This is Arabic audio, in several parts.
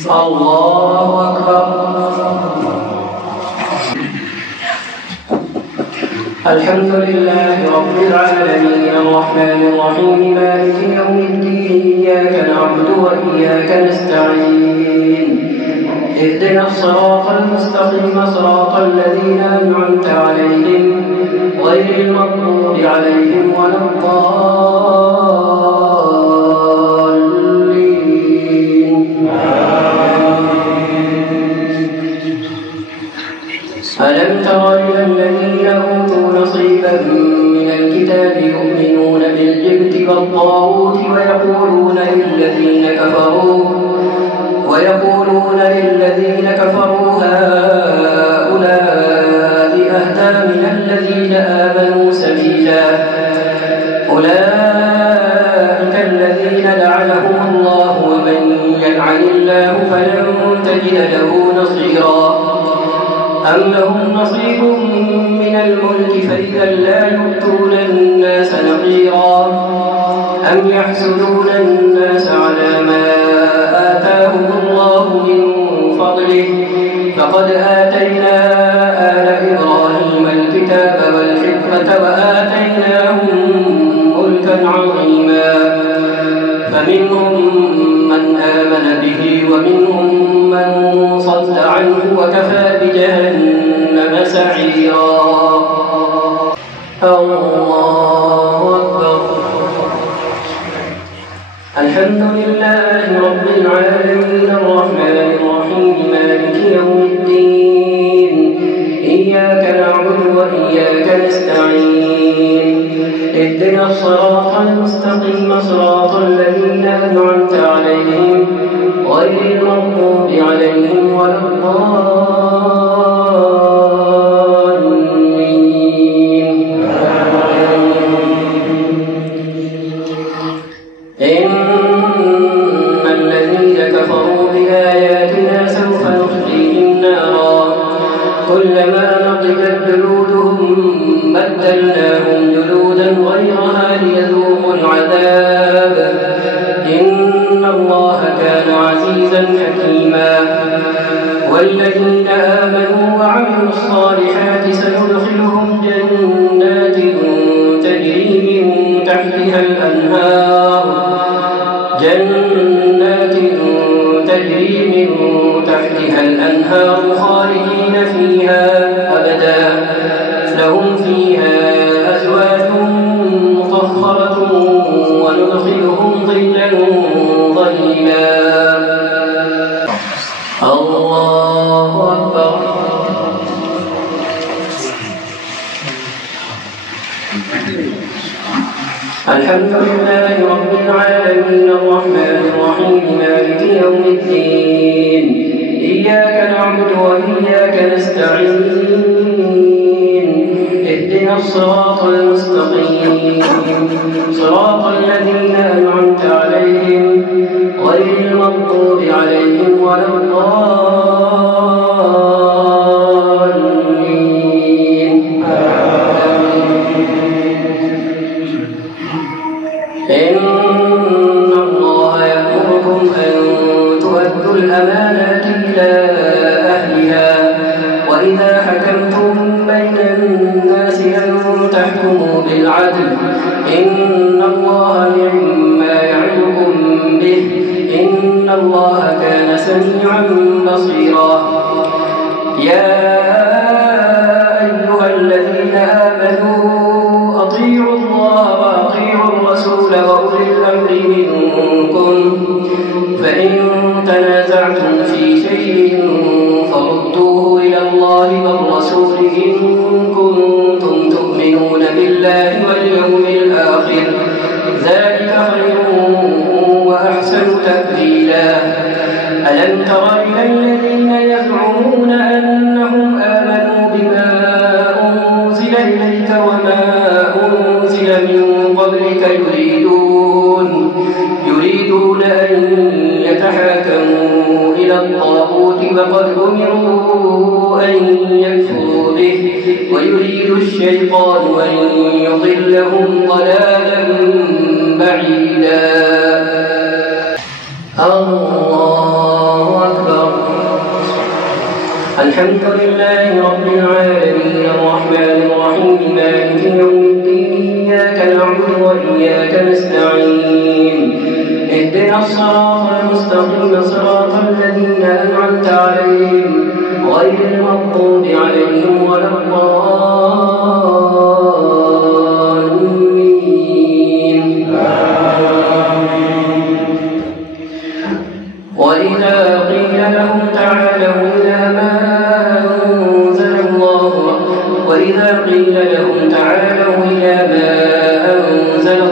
الله أكبر. الحمد لله رب العالمين الرحمن الرحيم مالك يوم الدين إياك نعبد وإياك نستعين اهدنا الصراط المستقيم صراط الذين أنعمت عليهم غير المغضوب عليهم ولا الضالين. ألم تر إلى الذين أوتوا نصيبا من الكتاب يؤمنون بالجبت والطاغوت ويقولون للذين كفروا هؤلاء أهدى من الذين آمنوا سبيلا. أولئك الذين لعنهم الله ومن يلعن الله فلن تجد له نصيرا. أم لهم نصيب من الملك فإذا لا يؤتون الناس نقيرا. أم يحسدون الناس على ما آتاهم الله من فضله فقد آتينا آل إبراهيم الكتاب والحكمة وآتيناهم ملكا عظيما. فمنهم من آمن به ومنهم من صد عنه وكفى بجهنم سعيرا. الله أكبر. الحمد لله رب العالمين الرحمن الرحيم مالك يوم الدين إياك نعبد وإياك نستعين اهدنا الصراط المستقيم صراط الذين أنعمت عليهم غير المغضوب عليهم ولا الضالين. إن الذين كفروا بآياتنا سوف نصليهم نارا كلما نضجت جلودهم بدلناهم جلودا غيرها ليذوقوا العذاب إن الله كان عزيزا حكيما. والذين آمنوا وعملوا الصالحات سندخلهم جنات تجري من تحتها الأنهار خالدين فيها أبدا لهم فيها أزواج مطهرة وندخلهم ظلا ظليلا. الله أكبر. الحمد لله رب العالمين الرحمن الرحيم مالك يوم الدين إياك نعبد وإياك نستعين اهدنا الصراط المستقيم صراط الذين أنعمت عليهم غير المغضوب عليهم ولا الضالين. إن الله يأمركم أن تؤدوا الأمانات إلى أهلها وإذا حكمتم بين الناس أن تحكموا بالعدل إن الله نعم يعظكم به إن الله كان سميعا بصيرا. يا أيها الذين آمنوا أطيعوا الله وأطيعوا الرسول وأولي الأمر منكم فإن تنازعتم في شيء فردوه إلى الله والرسول إن كنتم تؤمنون بالله واليوم الآخر ذلك خير وأحسن تأويلا. ألم تر إلى الذين يزعمون أنهم آمنوا بما أنزل إليك وما أنزل من قبلك يريدون أن يتحاكموا إلى الطاغوت وقد أمروا أن يكفروا به ويريد الشيطان أن يضلهم ضلالا بعيدا. الله الحمد لله رب العالمين الرحمن الرحيم مالك يوم الدين إياك نعبد وإياك نستعين اهدنا الصراط المستقيم صراط الذين أنعمت عليهم غير المغضوب عليهم ولا الضالين. وإذا قيل لهم تعالوا إلى ما أنزل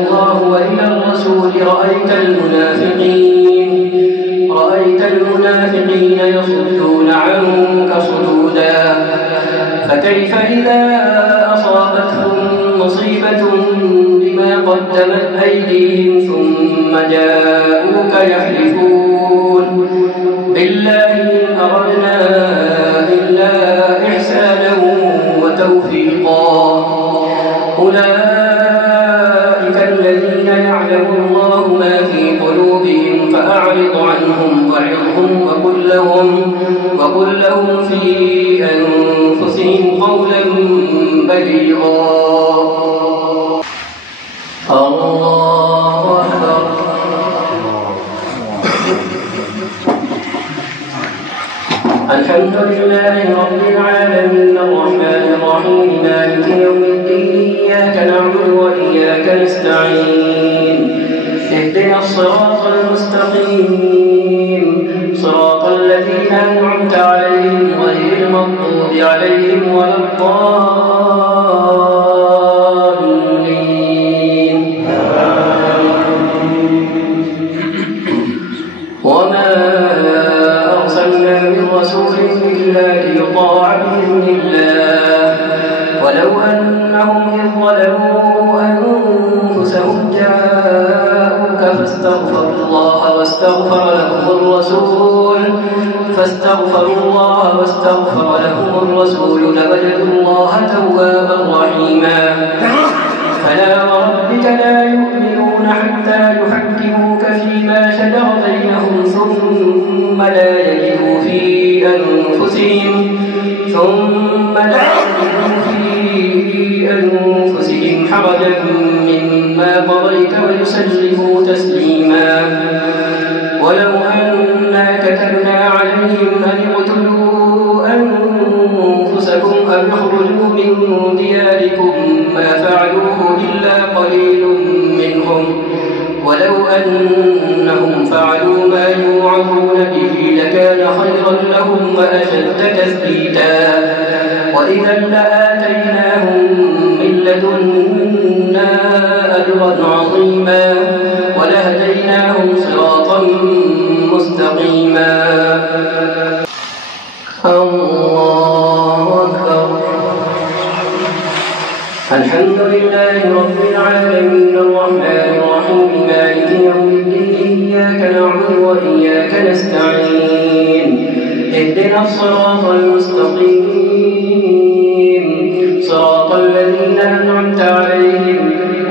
الله وإلى الرسول رأيت المنافقين يصدون عنك صدودا فكيف إذا أصابتهم مصيبة بما قدمت أيديهم ثم جاءوك يحلفون بالله إن أردنا إلا إحسانا وتوفيقا أولئك الذين يعلم الله ما في قلوبهم فأعرض عنهم وعظهم وقل لهم في أنفسهم قولا بليغا. الله أكبر. الحمد لله رب العالمين الرحمن الرحيم مالك يوم الدين إياك نعبد وإياك نستعين اهدنا الصراط المستقيم صراط الذين أنعمت عليهم غير المغضوب عليهم ولا الضالين. وما أرسلنا من رسول إلا ليطاع بإذن الله ولو أنهم إذ ظلموا أنفسهم جاءوك فاستغفروا الله واستغفر لهم الرسول لوجدوا الله توابا رحيما. فلا وربك لا يؤمنون حتى يحكموك فيما شجر بينهم ثم لا يجدوا في أنفسهم حرجا مما قضيت ويسلموا تسليما. ولو أنا كتبنا عليهم أن اقتلوا أنفسكم أو اخرجوا من دياركم ما فعلوه إلا قليل منهم ولو أنهم فعلوا ما يوعظون به لكان خيرا لهم وأشد تثبيتا وإذا لآتيناهم من لدنا أجرا عظيما ولهديناهم صراطا مستقيما. الله أكبر. الحمد لله رب العالمين الرحمن الرحيم مالك يوم الدين إياك نعبد وإياك نستعين اهدنا الصراط المستقيم صراط الذين أنعمت عليهم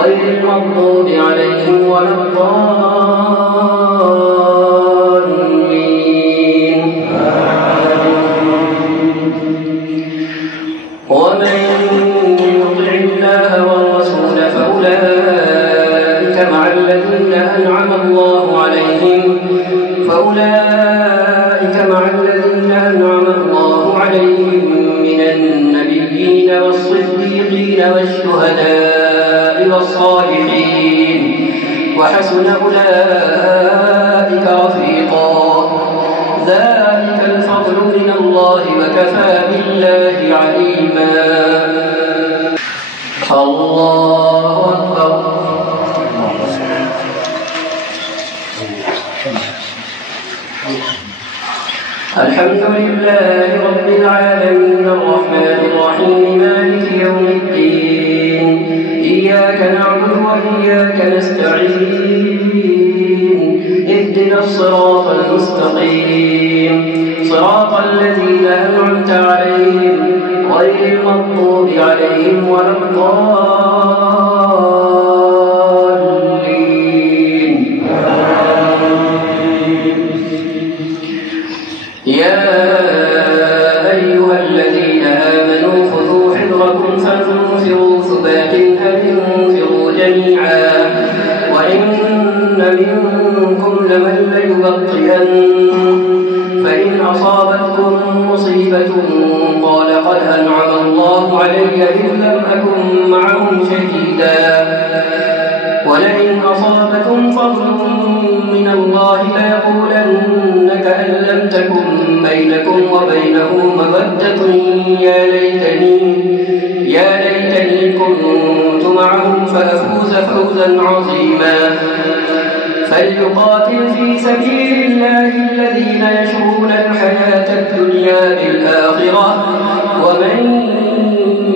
غير المغضوب عليهم ولا الضالين. ومن يطع الله والرسول فأولئك مع الذين أنعم الله عليهم من النبيين والصديقين والشهداء والصالحين وحسن أولئك رفيقا. ذلك الفضل من الله وكفى بالله عليما. الله أكبر. الحمد لله رب العالمين الرحمن الرحيم مالك يوم الدين إياك نعبد وإياك نستعين اهدنا الصراط المستقيم صراط الذين أنعمت عليهم غير المغضوب عليهم ولا الضالين. يا أيها وإن منكم لمن ليبطئن فإن أصابتكم مصيبة قال قد أنعم الله علي إذ لم أكن معهم شهيدا ولئن أصابكم فضل من الله ليقولن كأن لم تكن بينكم وبينه مودة يا ليتني كنت معهم فأفوز فوزا عظيما فليقاتل في سبيل الله الذين يشرون الحياة الدنيا بالآخرة ومن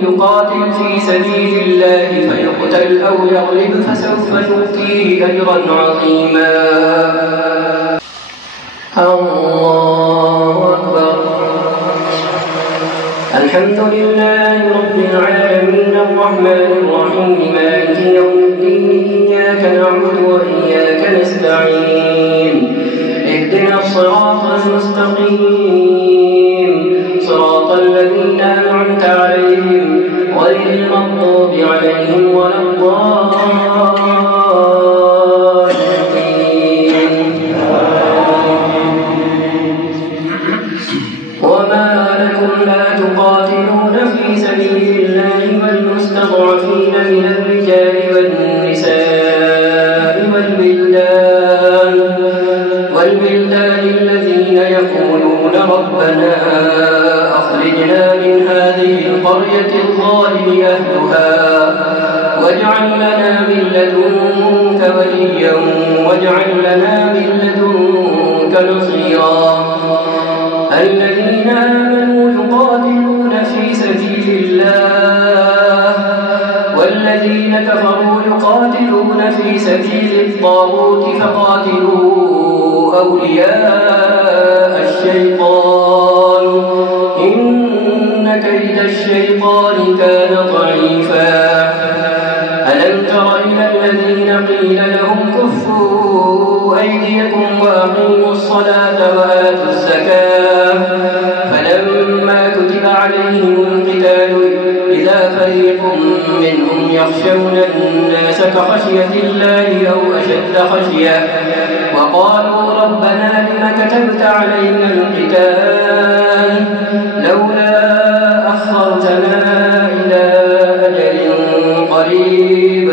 يقاتل في سبيل الله فيقتل أو يغلب فسوف نؤتيه أجرا عظيما. الله أكبر. الحمد لله رب العالمين الرحمن الرحيم مالك يوم الدين إياك نعبد وإياك نستعين اهدنا الصراط المستقيم صراط الذين أنعمت عليهم غير المغضوب عليهم ولا الضالين. وما لكم لا تقاتلون في سبيل الله والمستضعفين من الرجال والنساء والبلدان الذين يقولون ربنا أخرجنا من هذه القرية الظالم أهلها واجعل لنا من لدنك وليا واجعل لنا من لدنك نصيرا. الذين آمنوا يقاتلون في سبيل الله والذين كفروا يقاتلون في سبيل الطاغوت فقاتلوا أولياء الشيطان إن كيد الشيطان كان ضعيفا. ألم تر إلى الذين قيل لهم كفوا أيديكم وأقيموا الصلاة وآتوا الزكاة فلما كتب عليهم القتال إذا فريق منهم يخشون الناس كخشية الله أو أشد خشية وقالوا ربنا لم كتبت علينا القتال لولا أخرتنا إلى أجل قريب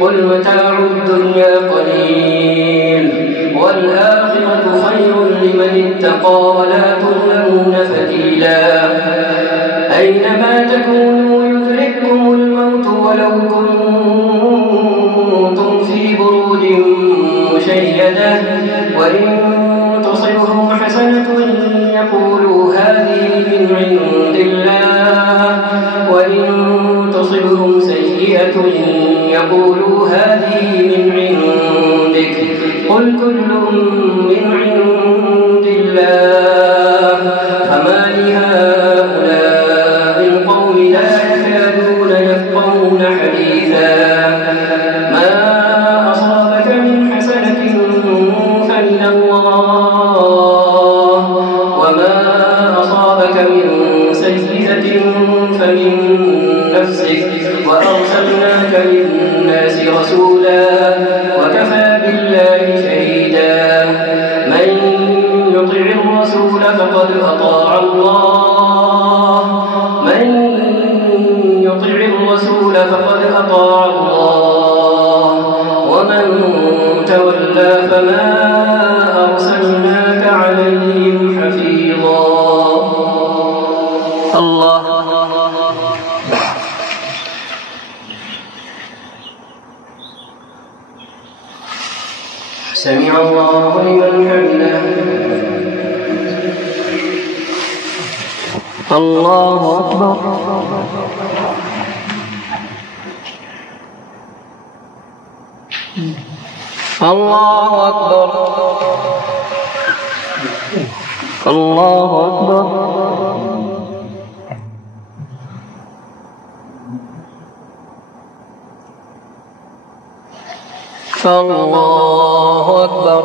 قل متاع الدنيا قليل والآخرة خير لمن اتقى ولا تظلمون فتيلا. أينما تكونوا يدرككم الموت ولو كنتم في بروج مشيدة وإن تصبهم حسنة يقولوا هذه من عند الله وإن تصبهم سيئة يقولوا هذه من عندك قل كل من عند الله فما لهؤلاء القوم لا يكادون يفقهون حديثا. ما أصابك من حسنة فمن الله وما أصابك من سيئة فمن نفسك وأرسلناك للناس رسولا وكفى بالله شهيدا. من يطع الرسول فقد أطاع الله ومن تولى فما أرسلناك عليهم حفيظا. الله سمع الله لمن حمده. الله أكبر. الله أكبر. الله أكبر. الله أكبر.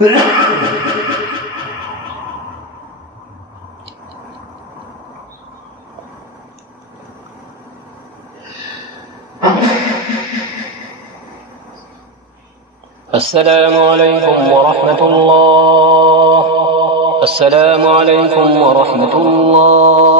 السلام عليكم ورحمة الله. السلام عليكم ورحمة الله.